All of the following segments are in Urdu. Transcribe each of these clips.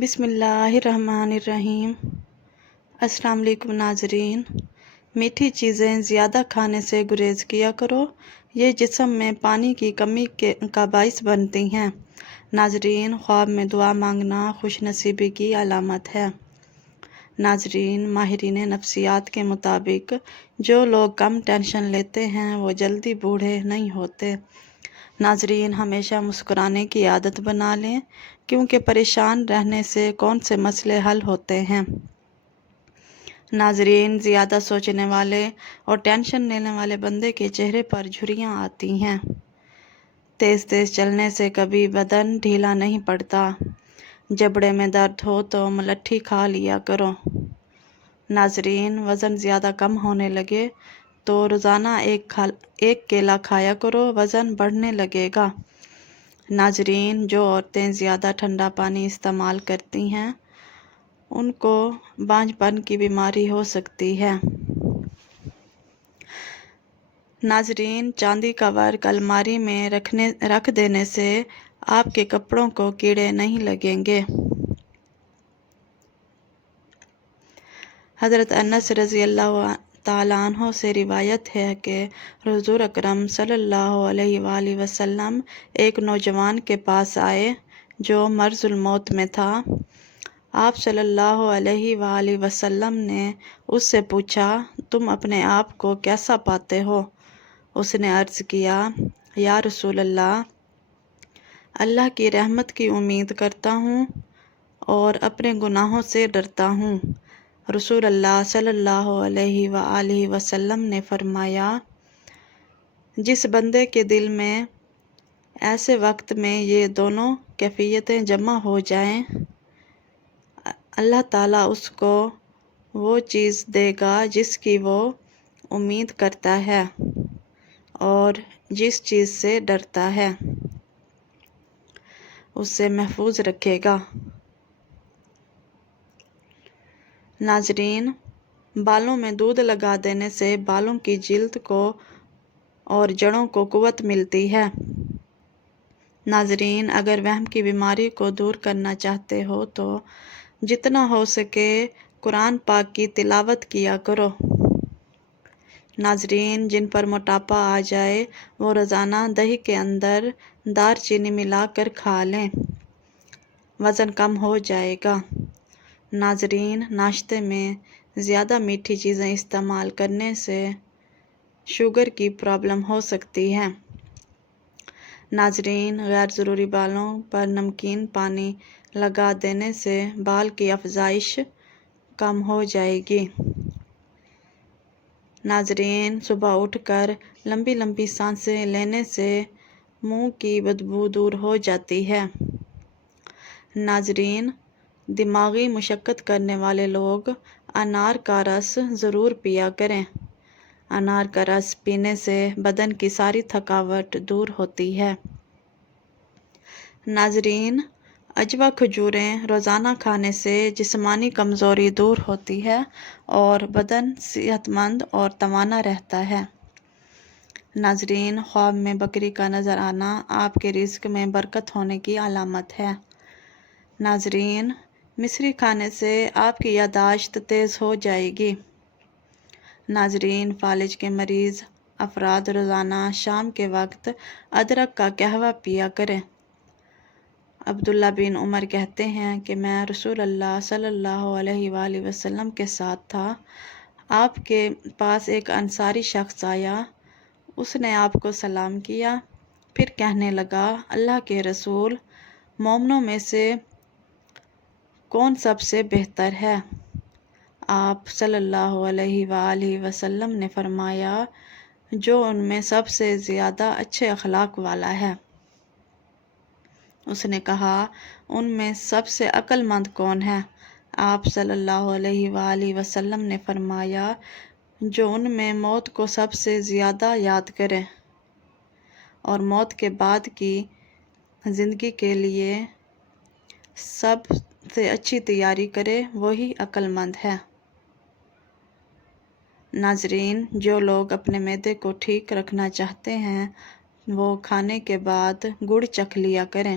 بسم اللہ الرحمن الرحیم۔ السلام علیکم ناظرین۔ میٹھی چیزیں زیادہ کھانے سے گریز کیا کرو، یہ جسم میں پانی کی کمی کا باعث بنتی ہیں۔ ناظرین، خواب میں دعا مانگنا خوش نصیبی کی علامت ہے۔ ناظرین، ماہرین نفسیات کے مطابق جو لوگ کم ٹینشن لیتے ہیں وہ جلدی بوڑھے نہیں ہوتے۔ ناظرین، ہمیشہ مسکرانے کی عادت بنا لیں، کیونکہ پریشان رہنے سے کون سے مسئلے حل ہوتے ہیں۔ ناظرین، زیادہ سوچنے والے اور ٹینشن لینے والے بندے کے چہرے پر جھریاں آتی ہیں۔ تیز تیز چلنے سے کبھی بدن ڈھیلا نہیں پڑتا۔ جبڑے میں درد ہو تو ملٹھی کھا لیا کرو۔ ناظرین، وزن زیادہ کم ہونے لگے تو روزانہ ایک کیلا کھایا کرو، وزن بڑھنے لگے گا۔ ناظرین، جو عورتیں زیادہ ٹھنڈا پانی استعمال کرتی ہیں ان کو بانجھ پن کی بیماری ہو سکتی ہے۔ ناظرین، چاندی کا ورق الماری میں رکھ دینے سے آپ کے کپڑوں کو کیڑے نہیں لگیں گے۔ حضرت انس رضی اللہ تعالیٰ عنہ سے روایت ہے کہ حضور اکرم صلی اللہ علیہ وآلہ وسلم ایک نوجوان کے پاس آئے جو مرض الموت میں تھا۔ آپ صلی اللہ علیہ وآلہ وسلم نے اس سے پوچھا، تم اپنے آپ کو کیسا پاتے ہو؟ اس نے عرض کیا، یا رسول اللہ، اللہ کی رحمت کی امید کرتا ہوں اور اپنے گناہوں سے ڈرتا ہوں۔ رسول اللہ صلی اللہ علیہ وآلہ وسلم نے فرمایا، جس بندے کے دل میں ایسے وقت میں یہ دونوں کیفیتیں جمع ہو جائیں، اللہ تعالیٰ اس کو وہ چیز دے گا جس کی وہ امید کرتا ہے اور جس چیز سے ڈرتا ہے اس سے محفوظ رکھے گا۔ ناظرین، بالوں میں دودھ لگا دینے سے بالوں کی جلد کو اور جڑوں کو قوت ملتی ہے۔ ناظرین، اگر وہم کی بیماری کو دور کرنا چاہتے ہو تو جتنا ہو سکے قرآن پاک کی تلاوت کیا کرو۔ ناظرین، جن پر موٹاپا آ جائے وہ روزانہ دہی کے اندر دار چینی ملا کر کھا لیں، وزن کم ہو جائے گا۔ ناظرین، ناشتے میں زیادہ میٹھی چیزیں استعمال کرنے سے شوگر کی پرابلم ہو سکتی ہے۔ ناظرین، غیر ضروری بالوں پر نمکین پانی لگا دینے سے بال کی افزائش کم ہو جائے گی۔ ناظرین، صبح اٹھ کر لمبی لمبی سانسیں لینے سے منہ کی بدبو دور ہو جاتی ہے۔ ناظرین، دماغی مشقت کرنے والے لوگ انار کا رس ضرور پیا کریں۔ انار کا رس پینے سے بدن کی ساری تھکاوٹ دور ہوتی ہے۔ ناظرین، عجوہ کھجوریں روزانہ کھانے سے جسمانی کمزوری دور ہوتی ہے اور بدن صحت مند اور توانا رہتا ہے۔ ناظرین، خواب میں بکری کا نظر آنا آپ کے رزق میں برکت ہونے کی علامت ہے۔ ناظرین، مصری کھانے سے آپ کی یادداشت تیز ہو جائے گی۔ ناظرین، فالج کے مریض افراد روزانہ شام کے وقت ادرک کا قہوہ پیا کریں۔ عبداللہ بن عمر کہتے ہیں کہ میں رسول اللہ صلی اللہ علیہ وآلہ وسلم کے ساتھ تھا۔ آپ کے پاس ایک انصاری شخص آیا، اس نے آپ کو سلام کیا، پھر کہنے لگا، اللہ کے رسول، مومنوں میں سے کون سب سے بہتر ہے؟ آپ صلی اللہ علیہ وآلہ وسلم نے فرمایا، جو ان میں سب سے زیادہ اچھے اخلاق والا ہے۔ اس نے کہا، ان میں سب سے عقل مند کون ہے؟ آپ صلی اللہ علیہ وآلہ وسلم نے فرمایا، جو ان میں موت کو سب سے زیادہ یاد کرے اور موت کے بعد کی زندگی کے لیے سب سے اچھی تیاری کرے، وہی عقل مند ہے۔ ناظرین، جو لوگ اپنے معدے کو ٹھیک رکھنا چاہتے ہیں وہ کھانے کے بعد گڑ چکھ لیا کریں۔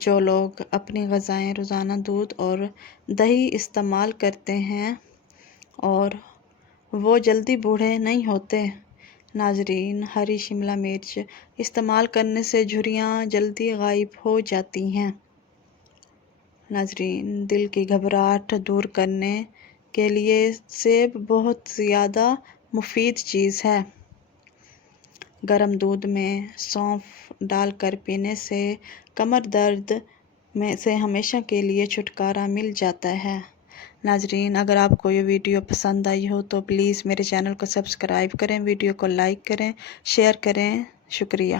جو لوگ اپنی غذائیں روزانہ دودھ اور دہی استعمال کرتے ہیں اور وہ جلدی بوڑھے نہیں ہوتے۔ ناظرین، ہری شملہ مرچ استعمال کرنے سے جھریاں جلدی غائب ہو جاتی ہیں۔ ناظرین، دل کی گھبراہٹ دور کرنے کے لیے سیب بہت زیادہ مفید چیز ہے۔ گرم دودھ میں سونف ڈال کر پینے سے کمر درد میں سے ہمیشہ کے لیے چھٹکارا مل جاتا ہے۔ ناظرین، اگر آپ کو یہ ویڈیو پسند آئی ہو تو پلیز میرے چینل کو سبسکرائب کریں، ویڈیو کو لائک کریں، شیئر کریں۔ شکریہ۔